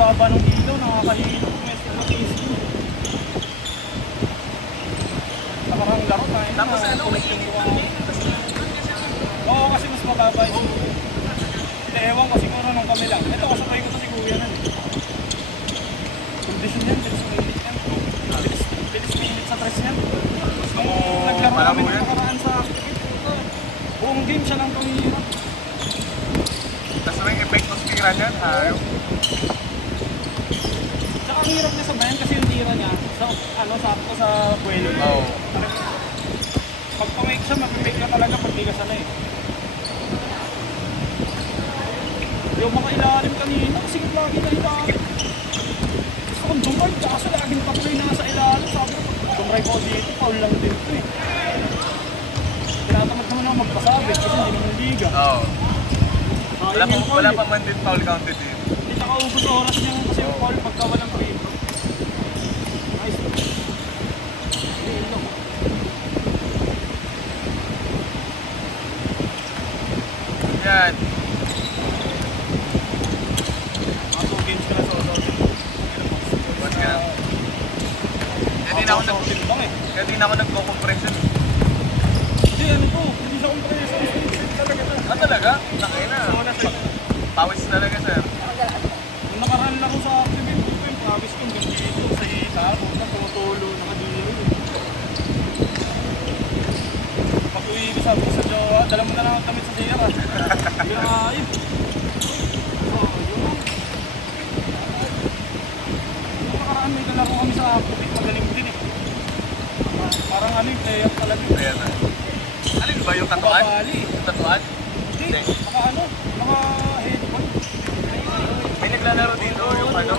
baba ng ilaw, nakakahilot. Ano, easy. Nakarang laro tayo. Tapos ano, may init ng game. Oo, kasi mas mababa yun. Ewan ko siguro nung kami lang. Ito, kasabay ko to si Kuya na. Condition yan, bilis minute yan. Bilis minute sa tres yan. Nung naglaro kami ng nakaraan sa activity, buong game siya lang tumihirap. Tapos may effect ng tira niyan, ayaw. Tsaka ang hirap niya sabayan kasi yung tira niya, sakto sa buwelo niya. Oo. Pag pamake siya, mag-make ka talaga pag di ka sanay. Yung mga ilalim kanina, kasi lagi na ilalim. Gusto kong dumay, kaso laging patuloy nasa ilalim. Sabi ko, dumay ko dito, foul lang din ito eh. Tinatamad naman ako magpasabi kasi hindi naman liga. Oo. Wala eh. pa man din foul counted eh. Hindi nakaubos oras niya kasi yung foul pagka walang free. Nice. Hindi, no. Yan. Mga 2 games ka na sa auto. Once ka na. Kaya di na ako nagko-compression. Hindi, ano po, hindi sa compression. Talaga na. Ah, talaga? Nakaya na. Pawis talaga, sir. Nung nakaraan lang ako sa activity ko, yung promise ko, hanggang dito, sa isabo, na tumutulo, nakadilo. Pag-uwi ko sabi ko sa jowa, dala mo na lang ang damit sa sira. Hindi na ayun. Oo, yun lang. Nung nakaraan may kalaro kami sa activity, magaling din eh. Parang ano yung player talaga. Ayan na. Ano ba yung tatuan? Babali. Yung tatuan? Hindi, naka-headband. May naglalaro dito yung ano?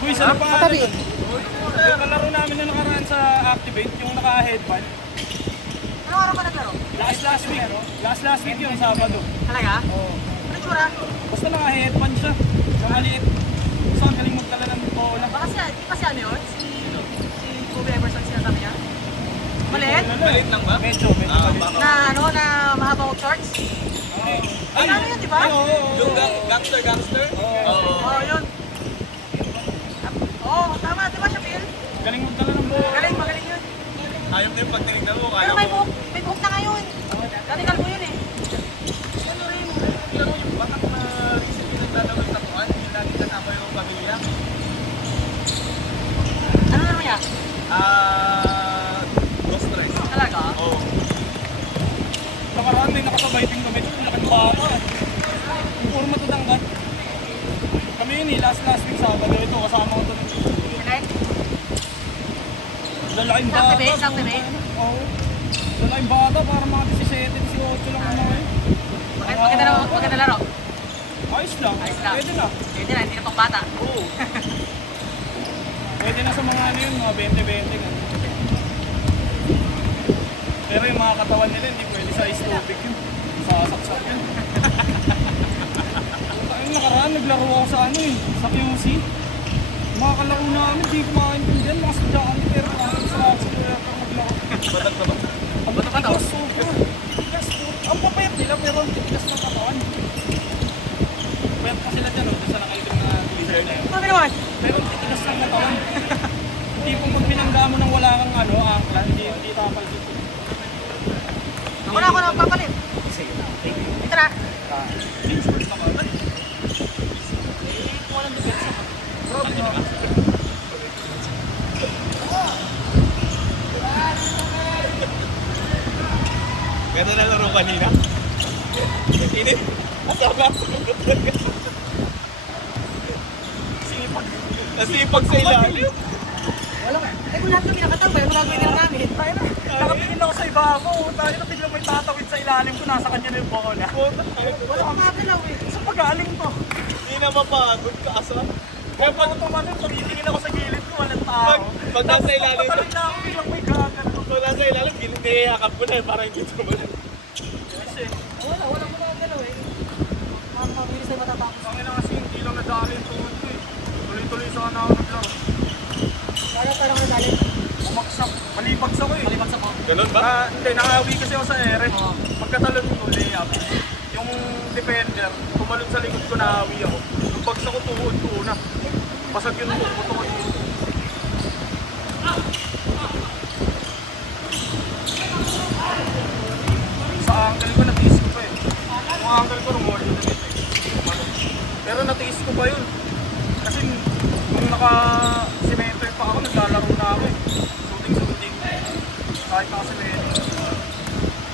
Uy, sa pa yun. Yung kalaro namin na nakaraan sa Activate, yung naka-headband. Anong araw ka naglaro? Last week. Last week yun, Sabado. Talaga? Oo. Ano tsura? Basta naka-headband siya. Maliit. Saan galing magdala ng bola. Baka di pa si ano yun? Si Kobe Everson sinasabi niya? Maliit? Maliit lang ba? Medyo maliit. Na ano, na mahabang shorts? Ay, Ano yun, di ba? Yung gangster? Oo. Oo, yun. Oo, tama, di ba siya, Phil? galing magdala ng bola. Galing, magaling yun. Ayaw din pag tinignan mo, kaya Pero mo. may buhok na ngayon. Dati kalbo yun eh. Ano rin, laro yung batak na recently naglalaro yung tatuan, yung lagi kasama yung pamilya. Ano naman niya? Ghost Rice. Talaga? Oo. Nakaraan may nakasabay din kami doon. Laking bata. Yung forma to danggat. Kami yun eh, last week Sabado. Ito, kasama ko to. Sige. Lalaking Sa bata. activate, sa activate. Oo. Lalaking bata, para mga 17, 18 lang ano eh. Maganda laro. Ayos lang. Ayos lang. Pwede na. Pwede na, hindi na pang bata. Oo. Pwede na sa mga ano yun, mga 20-20. Ano. Pero yung mga katawan nila, hindi pwede sa tubig yun. Sasaksak yun. Yung nakaraan, naglaro ako sa ano eh, sa QC. Mga kalaro namin, di ko makaintindihan, mga sadyaan, pero parang sa kaya kang maglaro. Batak na ba? Ang batak ito, super. Yes, ang papayat nila, pero ang titigas ng katawan. Payat pa sila dyan, sa nakaitim na t-shirt na yun. Ano naman? Pero ang titigas ng katawan. Hindi kung pag pinangga mo ng wala kang ano, angkla, hindi tapal dito. Ako na magpapalit. Sige na, thank you. Dito na. Team sports ka ba? Kung walang depensa ka. Ganda na laro kanina. Init. Masama. Sipag. Nasipag sa ilalim. Walang, kung lahat kami nakatambay, wala gawin nila namin. Tayo na, nakatingin ako sa iba ako. Tayo na biglang may tatawid sa ilalim ko, nasa kanya na yung bola. Wala kang makakalaw eh. Sa pagaling to. Hindi na mapagod ka asa. Kaya pag tumanin, tumitingin ako sa gilid ko, walang tao. Pag nasa ilalim. Tapos na ako, biglang may gagano. Kung nasa ilalim, niyayakap ko na eh, para hindi tumalan. Kasi, Wala makakalaw eh. Mabilis na matatapos. kami na kasi hindi lang nadali yung tuhod ko eh. Tuloy-tuloy sana ako naglaro. Kaya parang nagalit. Bumaksak, malibagsak ko eh. Malibagsak mo. Ganun ba? Hindi, nakawi kasi ako sa ere. Oo. Pagkatalon ko, layup. Yung defender, tumalon sa likod ko, nakawi ako. Yung bagsak Pasag yun mo, puto ko yun. Sa uncle ko, natiis ko pa eh. Yung uncle ko, rumoli na dito eh. Pero natiis ko pa yun. Kasi nung naka-cementer pa ako, naglalaro na ako eh. Shooting. Kahit naka-cementer.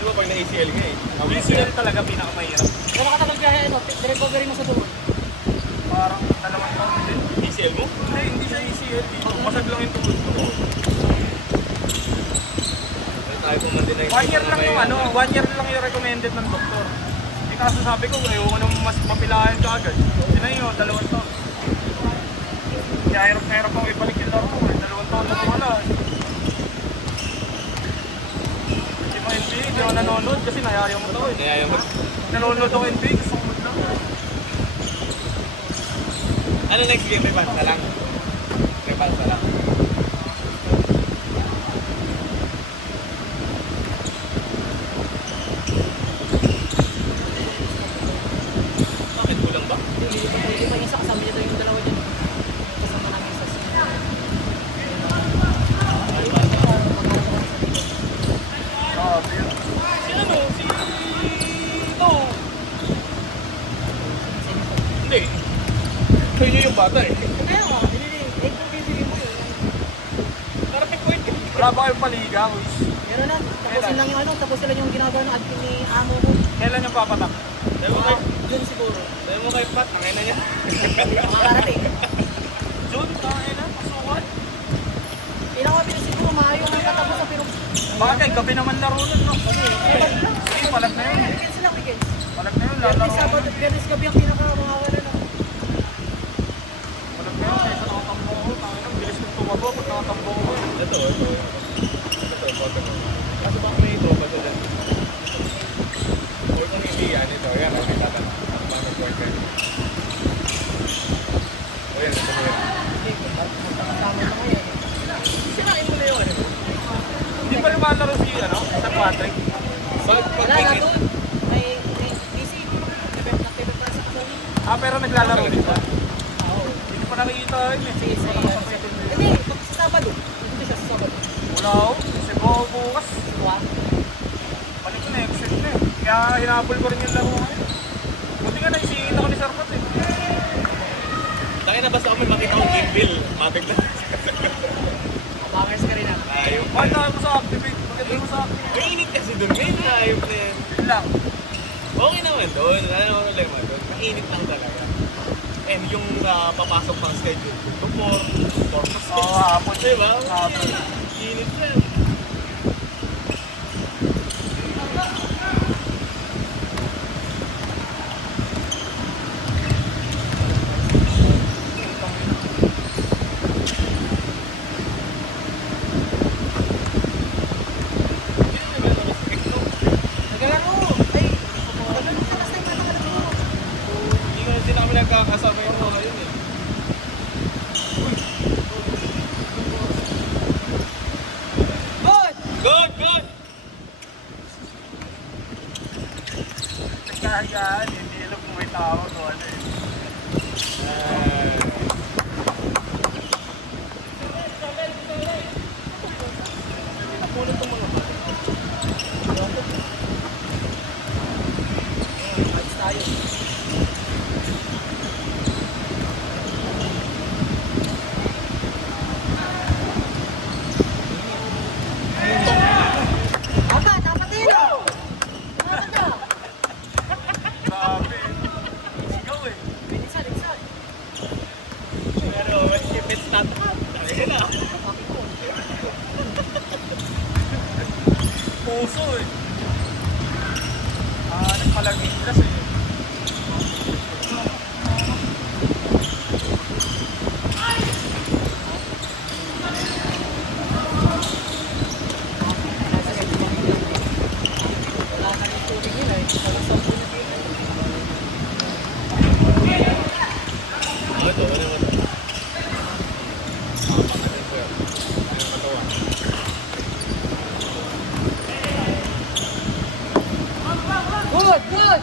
Di ba pag na-ACL ka eh? ACL talaga pinakamahirap. Kung makatagal ka, recovery mo sa tuhod. Parang 2 taon din. ACL mo? Hindi siya ACL dito. Masag lang yung tuhod ko. Tayo kung mandi na 1 year lang yung 1 year lang yung recommended ng doktor. Eh kaso sabi ko, ayoko nang mas mapilahan ka agad. Yun na yun, 2 taon. Kaya hirap ako ibalik yung laro ko. 2 taon na wala. Hindi mo NBA, hindi ako nanonood kasi nayayaw mo to eh. Kaya yung... Nanonood ako NBA, gusto ko lang. Ano next game? Revanse na lang? Revanse na lang. Bakit kulang ba? Hindi pa isa kasama niya yung dalawa dyan. Kasama namin sa Sino mo? Si... Ito. Hindi. Kaya niyo yung bata eh. Kaya nga, bibigyan mo yun. Parating point eh. Wala ba kayong paliga, Luis? Meron na, tapusin lang yung tapos sila yung ginagawa ng admin ni amo ko. Kailan yung papatak? Dahil mo kay... Yun siguro. Dahil mo kay Pat, tangay na niya. Makakarating. June, kaya na, pasukan. Pinakamabilis siguro, maayo ng katapos sa pirong. Bagay, gabi naman laro nun, no? Sige, palag na yun. Weekends lang, weekends. Palag na yun, Biyernes, lalaro. Sabado, Biyernes gabi ang pinakamawawala na. Palag na yun, kaysa nakatambo ko. Tangin ang bilis kong tumago pag nakatambo ko. Ito. Photo mo. Kaso baka may ito pa sila. Or kung hindi yan, ito. Yan, may tatanong. Ano ba mag-point kayo? O yan, ito mo yan. Tama na ngayon. Sinain mo na yun. Hindi pa lumalaro si, sa Patrick. Wala na doon. May DC. Nagpipit pa sa kasama. Pero naglalaro din ba? Oo. Hindi ko pa nakikita yun eh. Sige, hindi, pag sa Sabado. Hindi siya sa Sabado. Wala ako. Kasi bukas. What? Balik ko na, exit na eh. Kaya hinabol ko rin yung laro ngayon. Buti nga naisingin ako ni Sarpat eh. Tayo na basta kami makita kong game bill. Matik na. Bangers ka rin ah. Ayaw. Bakit na ako sa Activate? Maganda mo sa Activate. Mainit kasi doon. Ngayon na ayaw na yan. Yun lang. Okay naman doon. Wala naman problema doon. Mainit lang talaga. And yung papasok pang schedule. To 4 pa Oo, hapon. Diba? Hapon. Init yan. Naglalaro! Ay! Naglalaro ka last time na nakalaro. Hindi nga din namin nagkakasama yung mga yun eh. Good! Good! Nagkahigaan, hindi alam kung may tao o ano eh. Napunan itong mga ba? Ayos tayo. Dapat din! Dapat na! Grabe. Sigaw eh. Bilisan. Pero if it's not hot, talaga na. Puso eh. Nagpalagiglas eh. Wala na yung tubig nila eh. Wala sa puno dito. Ito, ano naman. Good!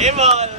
Ibol!